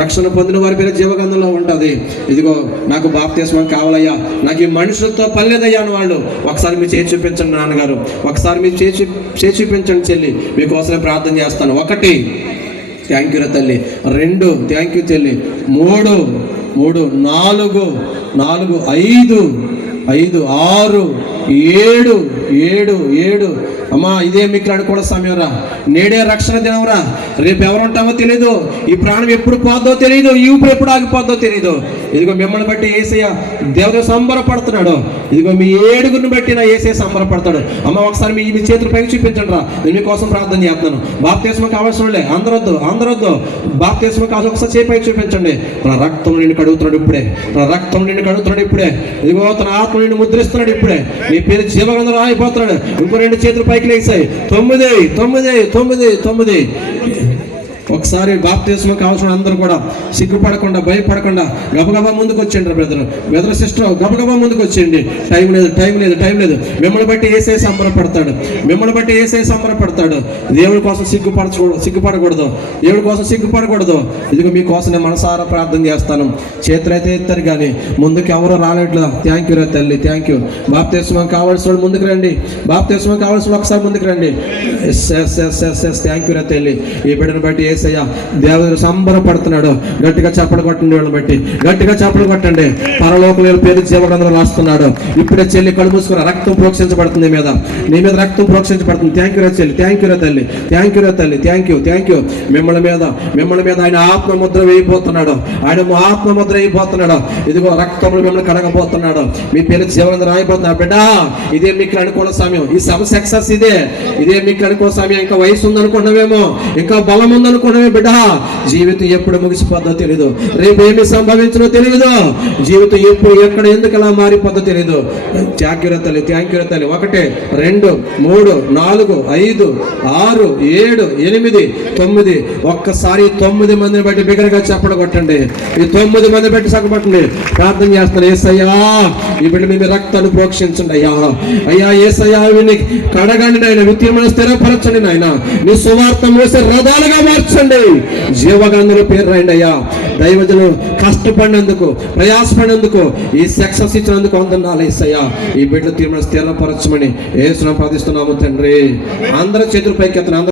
రక్షణ పొందిన వారి పేరు జీవగ్రంథంలో ఉంటుంది. ఇదిగో నాకు బాప్తిస్మం కావాలయ్యా, నాకు ఈ మనుషులతో పని లేదయ్యా అని వాళ్ళు ఒకసారి మీరు చేసి చూపించండి నాన్నగారు, ఒకసారి మీరు చేసి చూపించండి చెల్లి, మీకోసమే ప్రార్థన చేస్తాను. 1 థ్యాంక్ యూ రా తల్లి, 2 థ్యాంక్ యూ చెల్లి, 3 4 5 6 7 అమ్మా ఇదే మీకు అనుకోవడం సమయం రా, నేడే రక్షణ దినంరా. రేపు ఎవరు ఉంటామో తెలీదు, ఈ ప్రాణం ఎప్పుడు పోద్దో తెలియదు, ఈ ఊపిరి ఎప్పుడు ఆగిపోద్దో తెలియదు. ఇదిగో మిమ్మల్ని బట్టి యేసయ్య దేవుడు సంబరపడుతున్నాడు. ఇదిగో మీ 7గురిని బట్టి నా యేసయ్య సంబరపడతాడు. అమ్మ ఒకసారి మీ చేతులు పైకి చూపించండి రా, నేను మీకోసం ప్రార్థన చేస్తున్నాను. బాప్తిస్మం కావాల్సిన వాళ్ళే అందరొద్దు బాప్తిస్మం కావాల్సి ఒకసారి చేయి పైకి చూపించండి. తన రక్తం నిన్ను కడుగుతున్నాడు ఇప్పుడే, ఇదిగో తన ఆత్మ నిన్ను ముద్రిస్తున్నాడు ఇప్పుడే, నీ పేరు జీవగ్రంథంలో రాయిపోతున్నాడు. ఇంకో 2 చేతులు పైకి లేసాయి. 9 ఒకసారి బాప్తిస్మం కావాల్సిన అందరూ కూడా సిగ్గుపడకుండా భయపడకుండా గబగబా ముందుకు వచ్చేయండి బ్రదర్ సిస్టర్, గబగబా ముందుకు వచ్చేయండి. టైం లేదు. మిమ్మల్ని బట్టి యేసయ్య సంబరపడతాడు. దేవుడి కోసం సిగ్గుపడకూడదు. ఇదిగో మీకోసం నేను మనసారా ప్రార్థన చేస్తాను. చేతులైతే ఎత్తారు కానీ ముందుకు ఎవరు రాలేట్లా. థ్యాంక్ యూ రా తల్లి, థ్యాంక్ యూ. బాప్తిస్మం కావాల్సిన వాళ్ళు ముందుకు రండి, ఒకసారి ముందుకు రండి. థ్యాంక్ యూ రా తల్లి. ఈ బిడ్డను బట్టి యేసయ్య దేవుడు సంబరపడుతున్నాడు. గట్టిగా చప్పలు కొట్టండి, వాళ్ళని బట్టి గట్టిగా చప్పలు కొట్టండి. పరలోకంలో పేరు జీవగ్రంథంలో రాస్తున్నాడు. ఇప్పుడే చెల్లి కళ్ళు మూసుకున్న రక్తం ప్రోక్షించబడుతుంది, నీ మీద రక్తం ప్రోక్షించబడుతుంది. థ్యాంక్ యూ రా చెల్లి, థ్యాంక్ యూ రా తల్లి, థ్యాంక్ యూ. మిమ్మల్ని మీద ఆయన ఆత్మముద్ర వేయబోతున్నాడు. ఇదిగో రక్తంలో మిమ్మల్ని కడగబోతున్నాడు. మీ పేరు జీవగ్రంథం రాయబోతున్నాడు. బిడ్డ ఇదే మీకు అనుకూల సమయం, ఈ సభ సక్సెస్ ఇదే మీకు అనుకూల సమయం. ఇంకా వయసు ఉందనుకున్నామేమో, ఇంకా బలం ఉందనుకున్నామే. బిడ్డ జీవితం ఎప్పుడు ముగిసిపోద్దో తెలియదు, రేపు ఏమి సంభవించదో తెలియదు, జీవితం ఎప్పుడు ఎక్కడ ఎందుకు ఎలా మారిపోద్దో తెలియదు. థ్యాంక్ యూ రా తల్లి. 1 2 3 4 5 6 7 8 9 ఒక్కసారి 9 మందిని బట్టి బిగ్గరగా చప్పట్లు కొట్టండి. ఈ 9 మంది బట్టి సగపట్టండి. ప్రార్థన చేస్తాను. యేసయ్యా ఈ బిడ్డ మీ రక్తాన్ని ప్రోక్షించండి అయ్యా యేసయ్యా, కడగండి నాయన, విత్తిమని స్థిరపరచండి నాయన, నీ సువార్త మోసే రథాలుగా మార్చండి. జీవగ్రంథంలో పేరు రాయండి అయ్యా. దైవజనులు కష్టపడినందుకు, ప్రయాసపడినందుకు, ఈ సక్సెస్ ఇచ్చినందుకు వందనాలు యేసయ్యా. ఈ బిడ్డలు తీర్మానం స్థిరపరచమని యేసునామములో ప్రార్థిస్తున్నాము తండ్రి. అందరూ చేతుల పైకి ఎత్తండి.